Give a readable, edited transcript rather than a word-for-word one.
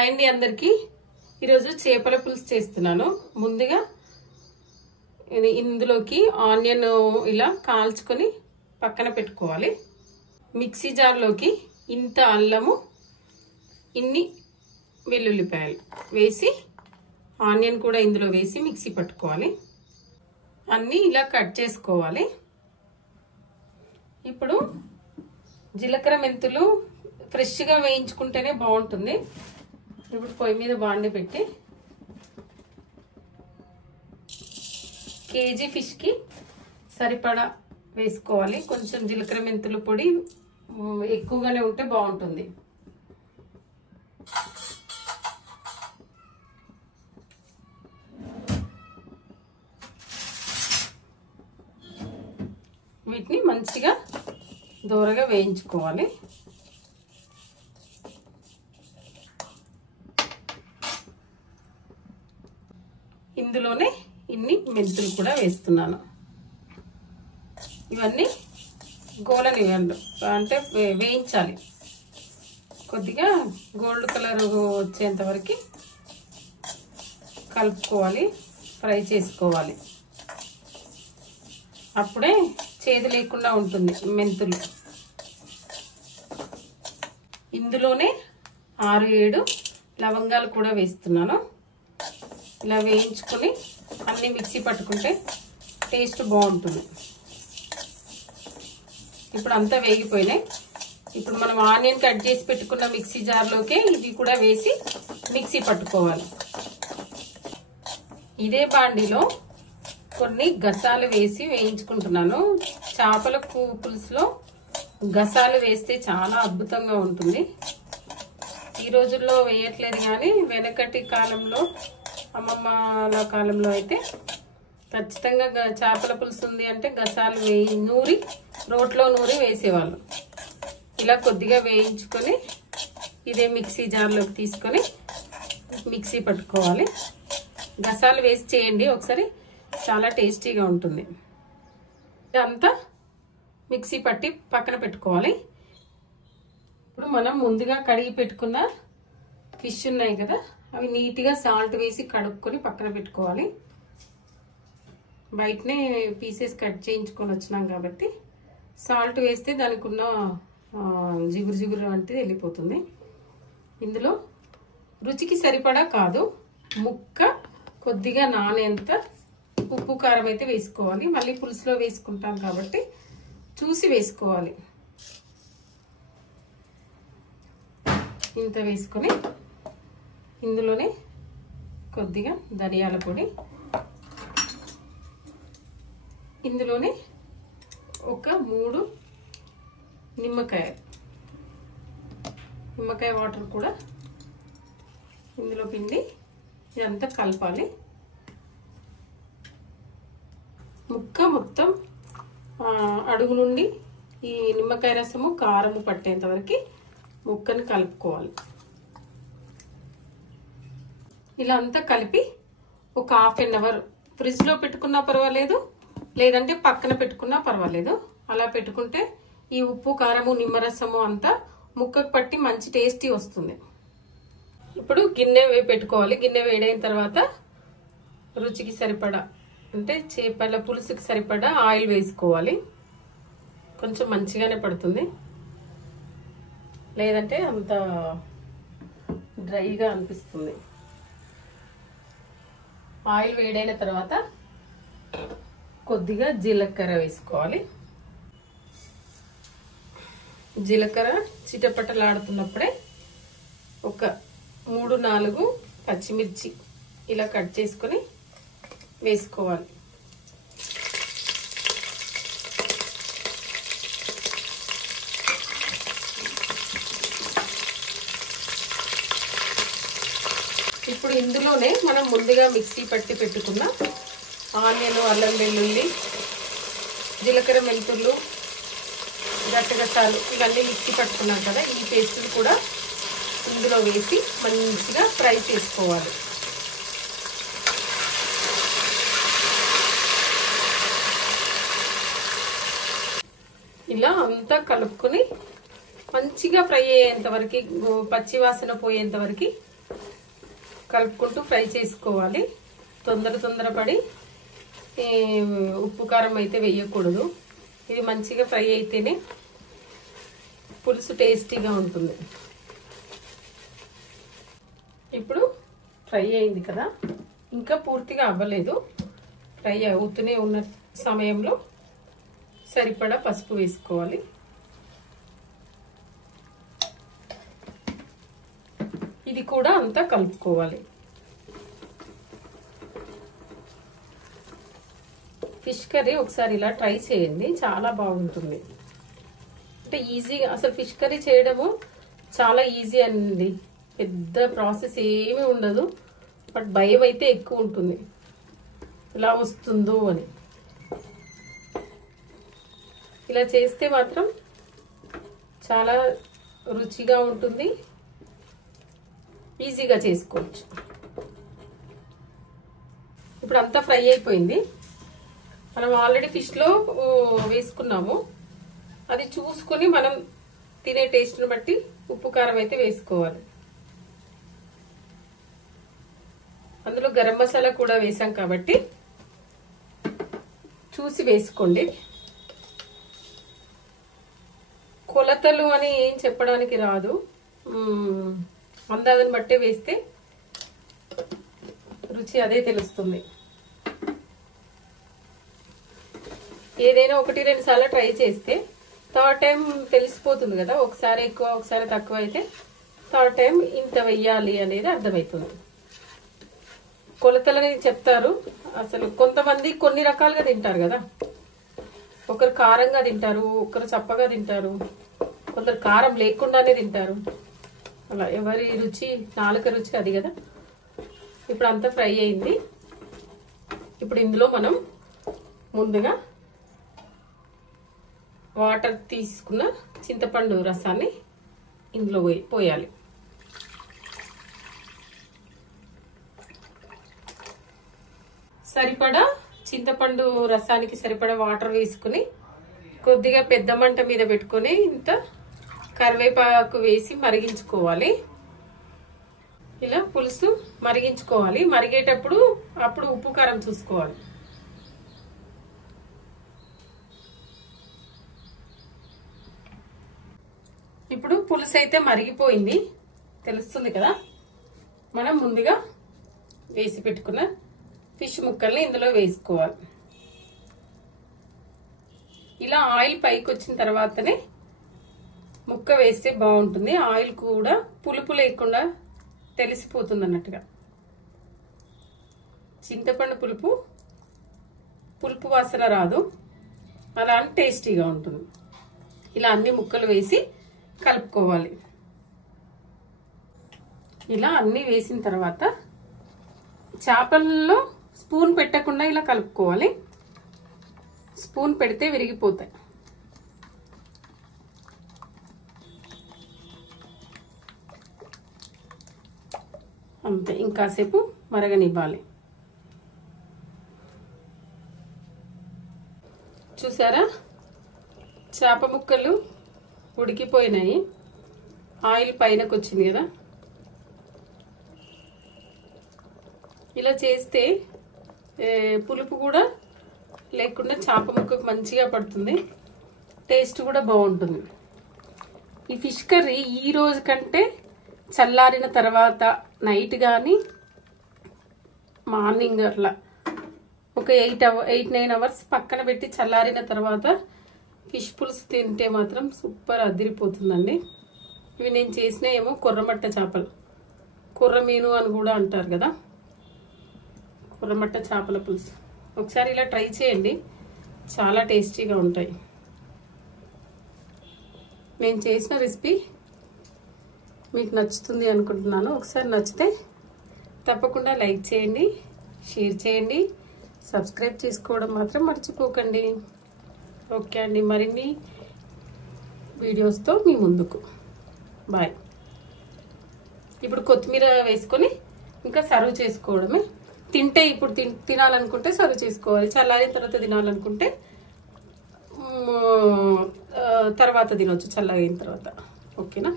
Hi అండి అందరికి ఈరోజు చేపల పులుసు చేస్తున్నాను। ముందుగా ఇందులోకి ఆనియన్ ఇలా కాల్చుకొని పక్కన పెట్టుకోవాలి। మిక్సీ జార్ లోకి ఇంత అల్లము ఇన్ని వెల్లుల్లిపాయలు వేసి ఆనియన్ కూడా ఇందులో వేసి మిక్సీ పట్టుకోవాలి। అన్నీ ఇలా కట్ చేసుకోవాలి। ఇప్పుడు జీలకర్ర మెంతులు ఫ్రెష్ గా వేయించుకుంటేనే బాగుంటుంది। ఇప్పుడు పొయ్యి మీద బాండి పెట్టి కేజీ ఫిష్ కి సరిపడా వేసుకోవాలి। కొంచెం జీలకర్ర మెంతుల పొడి ఎక్కువగానే ఉంటే బాగుంటుంది। వీటిని మంచిగా దోరగా వేయించుకోవాలి। ఇందులోనే ఇన్ని మెంతులు కూడా వేస్తున్నాను। ఇవన్నీ గోలని అంటే వేయించాలి, కొద్దిగా గోల్డ్ కలర్ వచ్చేంత వరకు కలుపుకోవాలి, ఫ్రై చేసుకోవాలి। అప్పుడే చేదు లేకుండా ఉంటుంది మెంతులు। ఇందులోనే 6-7 లవంగాలు కూడా వేస్తున్నాను। ఇలా వేయించుకొని అన్ని మిక్సీ పట్టుకుంటే టేస్ట్ బాగుంటుంది। ఇప్పుడు అంతా వేగిపోయినాయి। ఇప్పుడు మనం ఆనియన్ కట్ చేసి పెట్టుకున్న మిక్సీ జార్లోకి ఇవి కూడా వేసి మిక్సీ పట్టుకోవాలి। ఇదే బాండిలో కొన్ని గసాలు వేసి వేయించుకుంటున్నాను। చేపల పులుసులో గసాలు వేస్తే చాలా అద్భుతంగా ఉంటుంది। ఈ రోజుల్లో వేయట్లేదు కానీ వెనకటి కాలంలో అమ్మమ్మల కాలంలో అయితే ఖచ్చితంగా చేపల పులుసు ఉంది అంటే గసాలు నూరి రోట్లో నూరి వేసేవాళ్ళు। ఇలా కొద్దిగా వేయించుకొని ఇదే మిక్సీ జార్లోకి తీసుకొని మిక్సీ పట్టుకోవాలి। గసాలు వేసి చేయండి ఒకసారి, చాలా టేస్టీగా ఉంటుంది। ఇదంతా మిక్సీ పట్టి పక్కన పెట్టుకోవాలి। ఇప్పుడు మనం ముందుగా కడిగి పెట్టుకున్న ఫిష్ ఉన్నాయి కదా, అవి నీట్గా సాల్ట్ వేసి కడుక్కొని పక్కన పెట్టుకోవాలి। బయటనే పీసెస్ కట్ చేయించుకొని వచ్చినాం కాబట్టి సాల్ట్ వేస్తే దానికి ఉన్న జిగురు జిగురు అంటే వెళ్ళిపోతుంది। ఇందులో రుచికి సరిపడా కాదు, ముక్క కొద్దిగా నానేంత ఉప్పు కారం అయితే వేసుకోవాలి। మళ్ళీ పులుసులో వేసుకుంటాం కాబట్టి చూసి వేసుకోవాలి। ఇంత వేసుకొని ఇందులోనే కొద్దిగా ధనియాల పొడి, ఇందులోనే ఒక 3 నిమ్మకాయ వాటర్ కూడా ఇందులో పిండి ఇదంతా కలపాలి। ముక్క మొత్తం అడుగు నుండి ఈ నిమ్మకాయ రసము కారము పట్టేంత వరకు ముక్కను కలుపుకోవాలి। ఇలా అంతా కలిపి ఒక ½ అవర్ ఫ్రిడ్జ్ లో పెట్టుకున్నా పర్వాలేదు, లేదంటే పక్కన పెట్టుకున్నా పర్వాలేదు। అలా పెట్టుకుంటే ఈ ఉప్పు కారము నిమ్మరసము అంతా ముక్కకు పట్టి మంచి టేస్టీ వస్తుంది। ఇప్పుడు గిన్నె పెట్టుకోవాలి। గిన్నె వేడైన తర్వాత రుచికి సరిపడా అంటే చేపల పులుసుకి సరిపడా ఆయిల్ వేసుకోవాలి। కొంచెం మంచిగానే పడుతుంది, లేదంటే అంత డ్రైగా అనిపిస్తుంది। ఆయిల్ వేడైన తర్వాత కొద్దిగా జీలకర్ర వేసుకోవాలి। జీలకర్ర చిటపటలాడుతున్నప్పుడే ఒక 3-4 పచ్చిమిర్చి ఇలా కట్ చేసుకొని వేసుకోవాలి। ఇప్పుడు ఇందులోనే మనం ముందుగా మిక్సీ పట్టి పెట్టుకున్న ఆనియన్, అల్లం వెల్లుల్లి, జీలకర్ర మెంతులు, గట్టగట్టాలు ఇవన్నీ మిక్సీ పట్టుకున్నాం కదా, ఈ పేస్టులు కూడా ఇందులో వేసి మంచిగా ఫ్రై చేసుకోవాలి। ఇలా అంతా కలుపుకొని మంచిగా ఫ్రై అయ్యేంత వరకు, పచ్చి వాసన పోయేంత వరకు కలుపుకుంటూ ఫ్రై చేసుకోవాలి. తొందరపడి ఉప్పు కారం అయితే వేయకూడదు. ఇది మంచిగా ఫ్రై అయితేనే పులుసు టేస్టీగా ఉంటుంది. ఇప్పుడు ఫ్రై అయింది కదా, ఇంకా పూర్తిగా అవ్వలేదు. ఫ్రై అవుతూనే ఉన్న సమయంలో సరిపడా పసుపు వేసుకోవాలి. ఇది కూడా అంతా కలుపుకోవాలి. ఫిష్ కర్రీ ఒకసారి ఇలా ట్రై చేయండి, చాలా బాగుంటుంది. అంటే ఈజీగా, అసలు ఫిష్ కర్రీ చేయడము చాలా ఈజీ అండి. పెద్ద ప్రాసెస్ ఏమీ ఉండదు. బట్ భయం అయితే ఎక్కువ ఉంటుంది, ఇలా వస్తుందో అని. ఇలా చేస్తే మాత్రం చాలా రుచిగా ఉంటుంది, ఈజీగా చేసుకోవచ్చు. ఇప్పుడు అంతా ఫ్రై అయిపోయింది. మనం ఆల్రెడీ ఫిష్లో వేసుకున్నాము. అది చూసుకొని మనం తినే టేస్ట్ని బట్టి ఉప్పు కారం అయితే వేసుకోవాలి. అందులో గరం మసాలా కూడా వేసాం కాబట్టి చూసి వేసుకోండి. కొలతలు అని ఏం చెప్పడానికి రాదు, అందాజని బట్టే వేస్తే రుచి అదే తెలుస్తుంది. ఏదైనా 1-2 సార్లు ట్రై చేస్తే థర్డ్ టైం తెలిసిపోతుంది కదా. ఒకసారి ఎక్కువ ఒకసారి తక్కువ అయితే థర్డ్ టైం ఇంత వెయ్యాలి అనేది అర్థమవుతుంది. కొలతలని చెప్తారు. అసలు కొంతమంది కొన్ని రకాలుగా తింటారు కదా. ఒకరు కారంగా తింటారు, ఒకరు చప్పగా తింటారు, కొందరు కారం లేకుండానే తింటారు. అలా ఎవరి రుచి, నాలుక రుచి అది కదా. ఇప్పుడు అంతా ఫ్రై అయింది. ఇప్పుడు ఇందులో మనం ముందుగా వాటర్ తీసుకున్న చింతపండు రసాన్ని ఇందులో పోయాలి. సరిపడా చింతపండు రసానికి సరిపడా వాటర్ వేసుకుని కొద్దిగా పెద్ద మంట మీద పెట్టుకొని ఇంత కరివేపాకు వేసి మరిగించుకోవాలి. ఇలా పులుసు మరిగించుకోవాలి. మరిగేటప్పుడు అప్పుడు ఉప్పు కారం చూసుకోవాలి. ఇప్పుడు పులుసు అయితే మరిగిపోయింది, తెలుస్తుంది కదా. మనం ముందుగా వేసి పెట్టుకున్న ఫిష్ ముక్కల్ని ఇందులో వేసుకోవాలి. ఇలా ఆయిల్ పైకి వచ్చిన తర్వాతనే ముక్క వేస్తే బాగుంటుంది. ఆయిల్ కూడా పులుపు లేకుండా తెలిసిపోతుంది అన్నట్టుగా. చింతపండు పులుపు వాసన రాదు, అలా టేస్టీగా ఉంటుంది. ఇలా అన్ని ముక్కలు వేసి కలుపుకోవాలి. ఇలా అన్ని వేసిన తర్వాత చేపల్లో స్పూన్ పెట్టకుండా ఇలా కలుపుకోవాలి. స్పూన్ పెడితే విరిగిపోతాయి. అంతే, ఇంకాసేపు మరగనివ్వాలి. చూసారా, చేప ముక్కలు ఉడికిపోయినాయి. ఆయిల్ పైనకు వచ్చింది కదా. ఇలా చేస్తే పులుపు కూడా లేకుండా చేప ముక్కకు మంచిగా పడుతుంది, టేస్ట్ కూడా బాగుంటుంది. ఈ ఫిష్ కర్రీ ఈ రోజు కంటే చల్లారిన తర్వాత నైట్ కానీ మార్నింగ్ అట్లా ఒక 8-9 అవర్స్ పక్కన పెట్టి చల్లారిన తర్వాత ఫిష్ పులుసు తింటే మాత్రం సూపర్ అదిరిపోతుందండి. ఇవి నేను చేసిన ఏమో కొర్రమట్ట చేపలు, కొర్రమీను అని కూడా అంటారు కదా, కొర్రమట్ట చేపల పులుసు. ఒకసారి ఇలా ట్రై చేయండి, చాలా టేస్టీగా ఉంటాయి. నేను చేసిన రెసిపీ మీకు నచ్చుతుంది అనుకుంటున్నాను. ఒకసారి నచ్చితే తప్పకుండా లైక్ చేయండి, షేర్ చేయండి, సబ్స్క్రైబ్ చేసుకోవడం మాత్రం మర్చిపోకండి. ఓకే అండి, మరిన్ని వీడియోస్తో మీ ముందుకు. బాయ్. ఇప్పుడు కొత్తిమీర వేసుకొని ఇంకా సర్వ్ చేసుకోవడమే. తింటే ఇప్పుడు తినాలనుకుంటే సర్వ్ చేసుకోవాలి, చల్లారిన తర్వాత తినాలనుకుంటే తర్వాత తినొచ్చు, చల్లగైన తర్వాత. ఓకేనా?